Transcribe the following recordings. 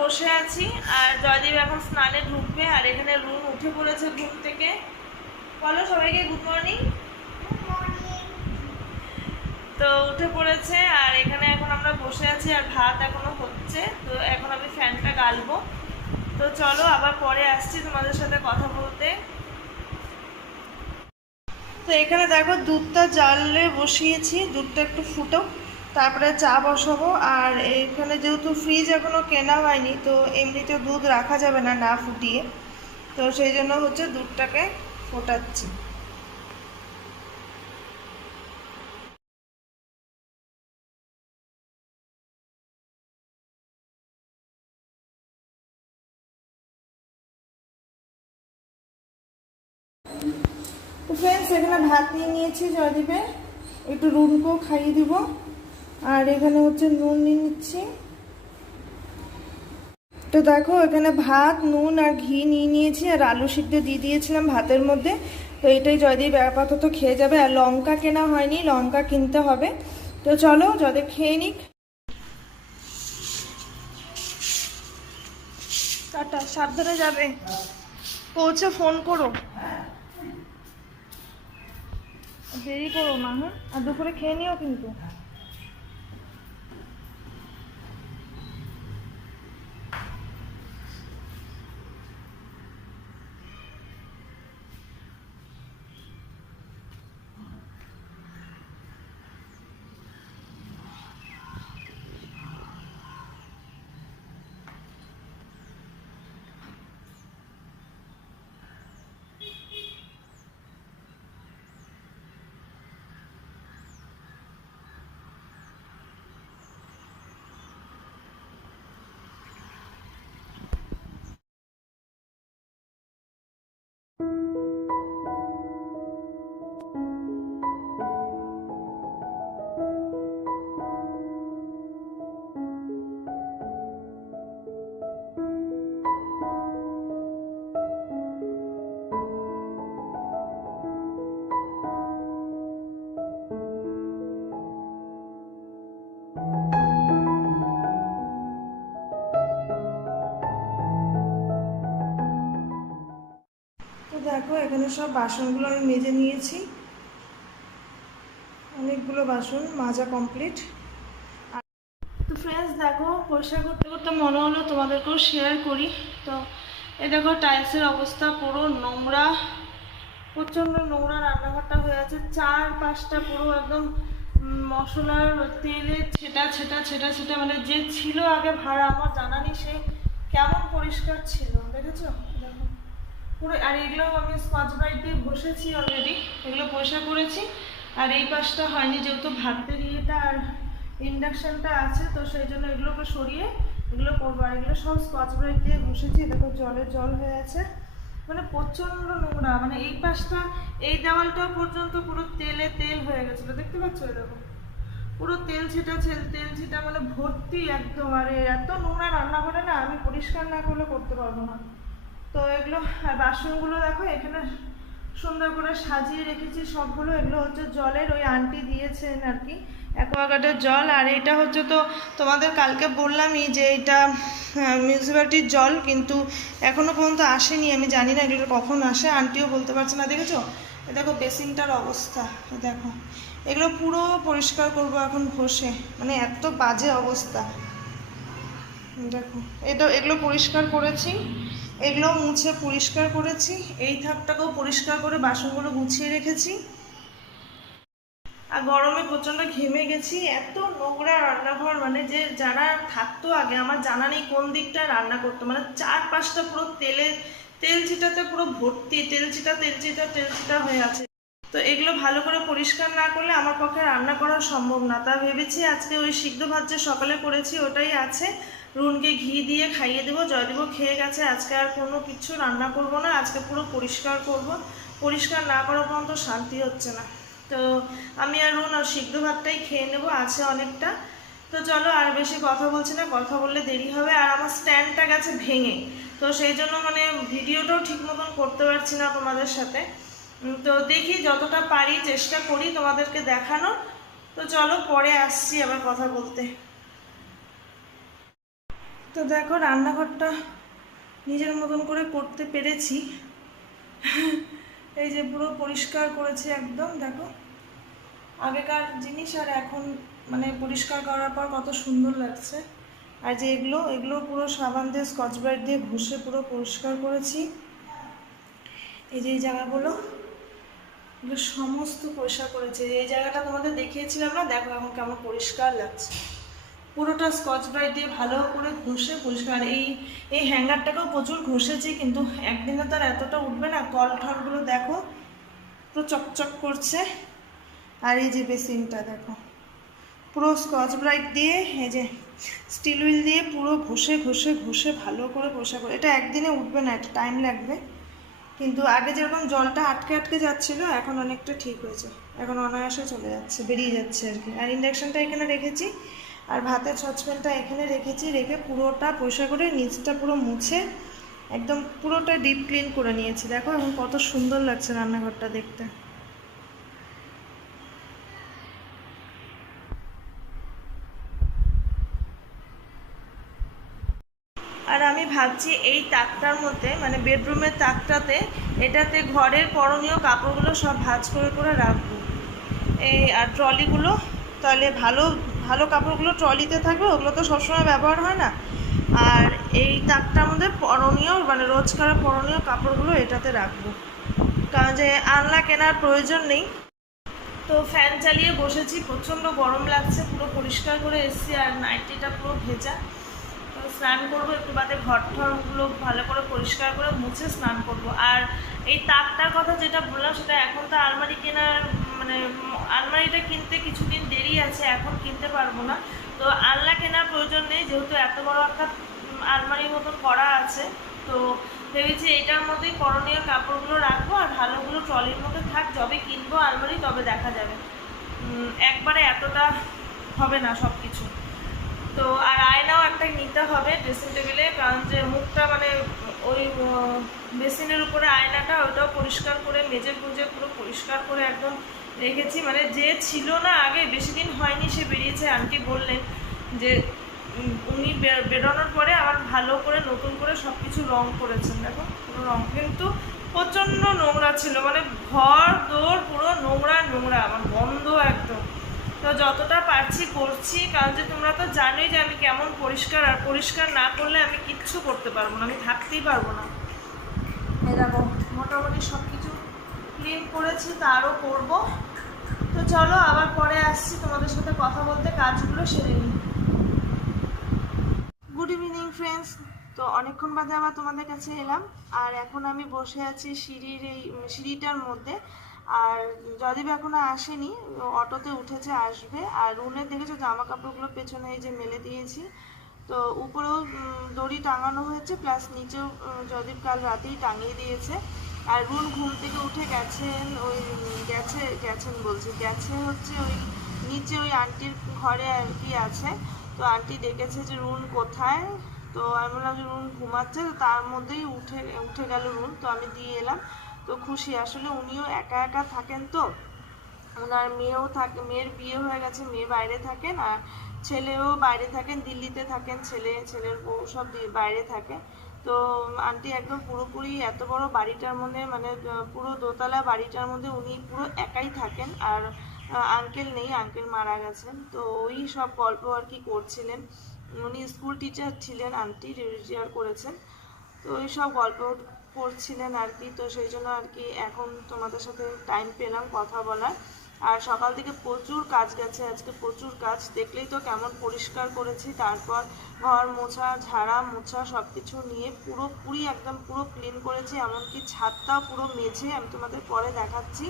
বসে আছি আর জয়দীপ এখন স্নানে ঢুকবে আর এখানে রুন উঠে পড়েছে ঘুম থেকে। বলো সবাইকে গুড মর্নিং। তো উঠে পড়েছে আর এখানে এখন আমরা বসে আছি আর ভাত এখনো হচ্ছে। তো এখন আমি ফ্যানটা গালবো। তো চলো আবার পরে আসছি তোমাদের সাথে কথা বলতে। তো এখানে দেখো দুধটা জালে বসিয়েছি, দুধটা একটু ফুটো, তারপরে চা বসাবো। আর এখানে যেহেতু ফ্রিজ এখনও কেনা হয়নি তো এমনিতে দুধ রাখা যাবে না না ফুটিয়ে, তো সেই জন্য হচ্ছে দুধটাকে ফোটাচ্ছি। তো ফ্রেন্ডস এখানে ভাত নিয়ে নিয়েছি জয়দীপের, একটু রুনকেও খাইয়ে দিব। আর এখানে হচ্ছে নুন নিয়ে নিচ্ছি। তো দেখো এখানে ভাত, নুন আর ঘি নিয়ে নিয়েছি আর আলু সিদ্ধ দিয়ে দিয়েছিলাম ভাতের মধ্যে। তো এটাই জয়দীপ আপাতত খেয়ে যাবে। আর লঙ্কা কেনা হয়নি, লঙ্কা কিনতে হবে। তো চলো জয়দীপ খেয়ে নিক। টাটা, সাবধানে যাবে, পৌঁছে ফোন করো, দেরি করো না। হ্যাঁ, আর দুপুরে খেয়ে নিও কিন্তু। দেখো এখানে সব বাসনগুলো আমি মেজে নিয়েছি, অনেকগুলো বাসন মাজা কমপ্লিট। তো ফ্রেন্ডস দেখো পরিষ্কার করতে করতে মনে হলো তোমাদেরকেও শেয়ার করি। তো এই দেখো টাইলসের অবস্থা পুরো নোংরা, প্রচণ্ড নোংরা রান্নাঘরটা হয়ে আছে। চারপাশটা পুরো একদম মশলার তেলে ছেটা ছেটা ছেটা ছেটা, মানে যে ছিল আগে ভাড়া আমার জানা নেই সে কেমন পরিষ্কার ছিল, দেখেছো দেখো পুরো। আর এগুলো আমি স্কচ ব্রাইট দিয়ে বসেছি অলরেডি, এগুলো পরিষ্কার করেছি। আর এই পাশটা হয়নি যেহেতু ভাতের ইয়েটা আর ইন্ডাকশানটা আছে, তো সেই জন্য এগুলোকে সরিয়ে এগুলো করবো। আর এগুলো সব স্কচ ব্রাইট দিয়ে ঘষেছি, দেখো জলে জল হয়ে আছে, মানে প্রচন্ড নোংরা। মানে এই পাশটা, এই দেওয়ালটা পর্যন্ত পুরো তেলে তেল হয়ে গেছিলো, দেখতে পাচ্ছ? দেখো পুরো তেল ছিটা তেল ছিটা, মানে ভর্তি একদম। আর এত নোংরা রান্না করে না, আমি পরিষ্কার না করলে করতে পারবো না। তো এগুলো, আর বাসনগুলো দেখো এখানে সুন্দর করে সাজিয়ে রেখেছি সবগুলো। এগুলো হচ্ছে জলের, ওই আন্টি দিয়েছেন আর কি, অ্যাকোয়াগার্ডের জল। আর এটা হচ্ছে, তো তোমাদের কালকে বললামই যে এটা মিউনিসিপ্যালিটির জল, কিন্তু এখনো পর্যন্ত আসেনি। আমি জানি না এগুলো কখন আসে, আন্টিও বলতে পারছে না। দেখেছো দেখো বেসিনটার অবস্থা, দেখো এগুলো পুরো পরিষ্কার করব এখন ঘষে, মানে এত বাজে অবস্থা। দেখো এগুলো পরিষ্কার করেছি, এগুলো মুছে পরিষ্কার করেছি, এই থাকটাকেও পরিষ্কার করে বাসনগুলো গুছিয়ে রেখেছি। আর গরমে প্রচণ্ড ঘেমে গেছি, এত নোংরা রান্নাঘর। মানে যে যারা থাকতো আগে, আমার জানা নেই কোন দিকটা রান্না করতো, মানে চারপাশটা পুরো তেল চিটাতে পুরো ভর্তি, তেল চিটা হয়ে আছে। তো এগুলো ভালো করে পরিষ্কার না করলে আমার পক্ষে রান্না করা সম্ভব না। তা ভেবেছি আজকে ওই সিদ্ধ ভাত যে সকালে করেছি ওটাই আছে, রুনকে ঘি দিয়ে খাইয়ে দেবো। জয়দেবও খেয়ে গেছে, আজকে আর কোনো কিছু রান্না করব না, আজকে পুরো পরিষ্কার করব। পরিষ্কার না করা পর্যন্ত শান্তি হচ্ছে না। তো আমি আর রুন আর সিদ্ধ ভাতটাই খেয়ে নেবো, আছে অনেকটা। তো চলো আর বেশি কথা বলছি না, কথা বললে দেরি হবে। আর আমার স্ট্যান্ডটা গেছে ভেঙে, তো সেই জন্য মানে ভিডিওটাও ঠিক মতন করতে পারছি না তোমাদের সাথে। তো দেখি যতটা পারি চেষ্টা করি তোমাদেরকে দেখানো। তো চলো পরে আসছি আবার কথা বলতে। তো দেখো রান্নাঘরটা নিজের মতন করে করতে পেরেছি। এই যে পুরো পরিষ্কার করেছি একদম, দেখো আগেকার জিনিস আর এখন মানে পরিষ্কার করার পর কত সুন্দর লাগছে। আর যে এগুলো পুরো সাবান দিয়ে স্কচ ব্রাইট দিয়ে ঘষে পুরো পরিষ্কার করেছি। এই যে এই জায়গাগুলো, এগুলো সমস্ত পরিষ্কার করেছে। এই জায়গাটা তোমাদের দেখিয়েছিলাম না, দেখো এখন কেমন পরিষ্কার লাগছে। পুরোটা স্কচ ব্রাইট দিয়ে ভালো করে ঘষে পরিষ্কার। এই হ্যাঙ্গারটাকেও প্রচুর ঘষেছি, কিন্তু একদিনে তো আর এতটা উঠবে না। কল ঠলগুলো দেখো পুরো চকচক করছে। আর এই যে বেসিনটা দেখো পুরো স্কচ ব্রাইট দিয়ে, এই যে স্টিল হুইল দিয়ে পুরো ঘষে ভালো করে পরিষ্কার করে। এটা একদিনে উঠবে না, এটা টাইম লাগবে। কিন্তু আগে যেরকম জলটা আটকে যাচ্ছিলো, এখন অনেকটা ঠিক হয়েছে, এখন অনায়াসে চলে যাচ্ছে, বেরিয়ে যাচ্ছে আর কি। আর ইন্ডাকশানটা এখানে রেখেছি, আর ভাতের সসপ্যানটা এখানে রেখেছি, রেখে পুরোটা পরিষ্কার করে নিচটা পুরো মুছে একদম পুরোটা ডিপ ক্লিন করে নিয়েছি। দেখো এখন কত সুন্দর লাগছে রান্নাঘরটা দেখতে। আর আমি ভাবছি এই তাকটার মধ্যে, মানে বেডরুমের তাকটাতে, এটাতে ঘরের পরনীয় কাপড়গুলো সব ভাঁজ করে রাখবো। এই আর ট্রলিগুলো, তাহলে ভালো ভালো কাপড়গুলো ট্রলিতে থাকবে, ওগুলো তো সবসময় ব্যবহার হয় না। আর এই তাকটার মধ্যে পরনীয়, মানে রোজকার পরনীয় কাপড়গুলো এটাতে রাখবো, কারণ যে আলনা কেনার প্রয়োজন নেই। তো ফ্যান চালিয়ে বসেছি, প্রচণ্ড গরম লাগছে, পুরো পরিষ্কার করে এসেছি, আর নাইটিটা পুরো ভেজা। তো স্নান করবো একটু বাদে, ঘর ঠরগুলো ভালো করে পরিষ্কার করে মুছে স্নান করব। আর এই তাকটার কথা যেটা বললাম, সেটা এখন তো আলমারি কেনার, মানে আলমারিটা কিনতে কিছুদিন দেরি আছে, এখন কিনতে পারবো না। তো আলনা কেনার প্রয়োজন নেই, যেহেতু এত বড় একটা আলমারির মতন করা আছে। তো ভেবেছি এটার মধ্যেই করণীয় কাপড়গুলো রাখবো, আর ভালোগুলো ট্রলির মধ্যে থাক, যবে কিনবো আলমারি তবে দেখা যাবে। একবারে এতটা হবে না সব কিছু। তো আর আয়নাও একটা নিতে হবে ড্রেসিং টেবিলে, কারণ যে মুখটা, মানে ওই বেসিনের উপরে আয়নাটা, ওইটাও পরিষ্কার করে মেজে গুঁজে পুরো পরিষ্কার করে একদম রেখেছি। মানে যে ছিল না আগে, বেশি দিন হয়নি সে বেরিয়েছে, আন্টি বললেন যে উনি বেরোনোর পরে আবার ভালো করে নতুন করে সব কিছু রং করেছেন। দেখো পুরো রং কিন্তু প্রচণ্ড নোংরা ছিল, মানে ঘর দৌড় পুরো নোংরা, আমার গন্ধ একদম। তো যতটা পারছি করছি, কারণ যে তোমরা তো জানোই যে আমি কেমন পরিষ্কার, আর পরিষ্কার না করলে আমি কিচ্ছু করতে পারবো না, আমি থাকতেই পারবো না। এরকম মোটামুটি সব কিছু ক্লিন করেছি, তা আরও করবো। তো চলো আবার পরে আসছি তোমাদের সাথে কথা বলতে, কাজগুলো সেরে নিই। Good evening friends. তো অনেকক্ষণ বাদে আবার তোমাদের কাছে এলাম, আর এখন আমি বসে আছি সিঁড়িটার মধ্যে। আর যদিও এখনো আসেনি, অটোতে উঠেছে, আসবে। আর রুনে দেখেছো জামা কাপড়গুলো পেছনে এই যে মেলে দিয়েছি। তো উপরেও দড়ি টাঙানো হয়েছে, প্লাস নিচেও জয়দীপ কাল রাতেই টাঙিয়ে দিয়েছে। আর রুন ঘুম থেকে উঠে গেছেন গেছে হচ্ছে ওই নিচে ওই আন্টির ঘরে আর কি আছে। তো আন্টি ডেকেছে যে রুন কোথায়, তো আমি বললাম যে রুন ঘুমাচ্ছে, তো তার মধ্যেই উঠে গেল রুন, তো আমি দিয়ে এলাম। তো খুশি, আসলে উনিও একা একা থাকেন, তো ওনার মেয়েও থাকে, মেয়ের বিয়ে হয়ে গেছে, মেয়ে বাইরে থাকেন, আর ছেলেও বাইরে থাকেন, দিল্লিতে থাকেন, ছেলের বউ সব বাইরে থাকে। তো আন্টি একদম পুরোপুরি এত বড় বাড়িটার মধ্যে, মানে পুরো দোতলা বাড়িটার মধ্যে উনি পুরো একাই থাকেন। আর আঙ্কেল নেই, আঙ্কেল মারা গেছেন। তো ওই সব গল্প আর কি করছিলেন। উনি স্কুল টিচার ছিলেন, আন্টি রিটায়ার করেছেন। তো ওই সব গল্প করছিলেন আর কি। তো সেই জন্য আর কি এখন তোমাদের সাথে টাইম পেলাম কথা বলার। আর সকাল থেকে প্রচুর কাজ গেছে, আজকে প্রচুর কাজ, দেখলেই তো কেমন পরিষ্কার করেছি। তারপর ঘর মোছা, ঝাড়া মোছা সব কিছু নিয়ে পুরোপুরি একদম পুরো ক্লিন করেছি। এমনকি ছাদটাও পুরো মেঝে, আমি তোমাদের পরে দেখাচ্ছি,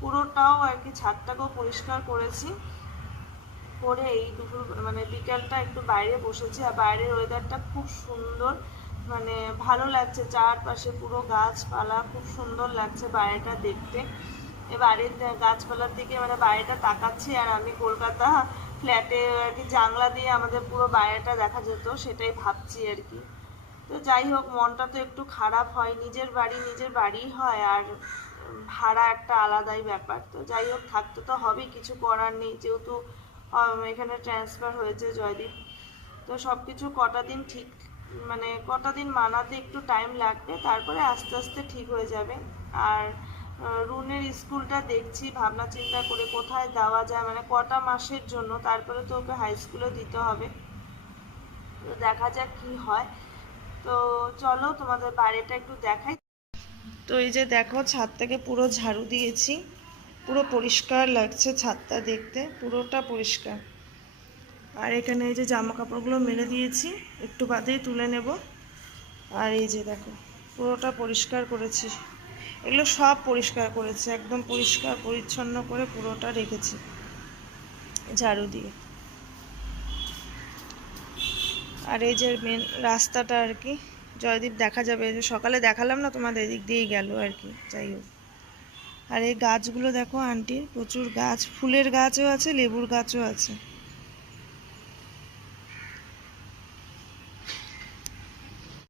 পুরোটাও আর কি ছাদটাকেও পরিষ্কার করেছি। করে এই দুপুর মানে বিকালটা একটু বাইরে বসেছি। আর বাইরের ওয়েদারটা খুব সুন্দর, মানে ভালো লাগছে, চারপাশে পুরো গাছপালা, খুব সুন্দর লাগছে বাইরেটা দেখতে। বাড়ির গাছপালার দিকে মানে বাইরেটা তাকাচ্ছি, আর আমি কলকাতা ফ্ল্যাটে আর কি জানলা দিয়ে আমাদের পুরো বাইরেটা দেখা যেত, সেটাই ভাবছি আর কি। তো যাই হোক, মনটা তো একটু খারাপ হয়, নিজের বাড়ি হয়, আর ভাড়া একটা আলাদাই ব্যাপার। তো যাই হোক, থাকতে তো হবেই, কিছু করার নেই, যেহেতু এখানে ট্রান্সফার হয়েছে জয়দীপ। তো সব কিছু কটা দিন মানাতে একটু টাইম লাগবে, তারপরে আস্তে আস্তে ঠিক হয়ে যাবে। আর রুনের স্কুলটা দেখছি, ভাবনা চিন্তা করে কোথায় দেওয়া যায়, মানে কটা মাসের জন্য, তারপরে তো ওকে হাই স্কুলে দিতে হবে। তো দেখা যাক কি হয়। তো চলো তোমাদের বাড়িটা একটু দেখাই। তো এই যে দেখো, ছাদটাকে পুরো ঝাড়ু দিয়েছি, পুরো পরিষ্কার লাগছে ছাদটা দেখতে, পুরোটা পরিষ্কার। আর এখানে এই যে জামা কাপড়গুলো মেলে দিয়েছি, একটু বাদেই তুলে নেব। আর এই যে দেখো, পুরোটা পরিষ্কার করেছি, এগুলো সব পরিষ্কার করেছি, একদম পরিষ্কার পরিচ্ছন্ন করে পুরোটা রেখেছি ঝাড়ু দিয়ে। আর এই যে মেন রাস্তাটা আর কি, জয়দীপ দেখা যাবে, যে সকালে দেখালাম না তোমাদের, এদিক দিয়েই গেল আর কি। যাই হোক, আর এই গাছগুলো দেখো আন্টির, প্রচুর গাছ, ফুলের গাছও আছে, লেবুর গাছও আছে।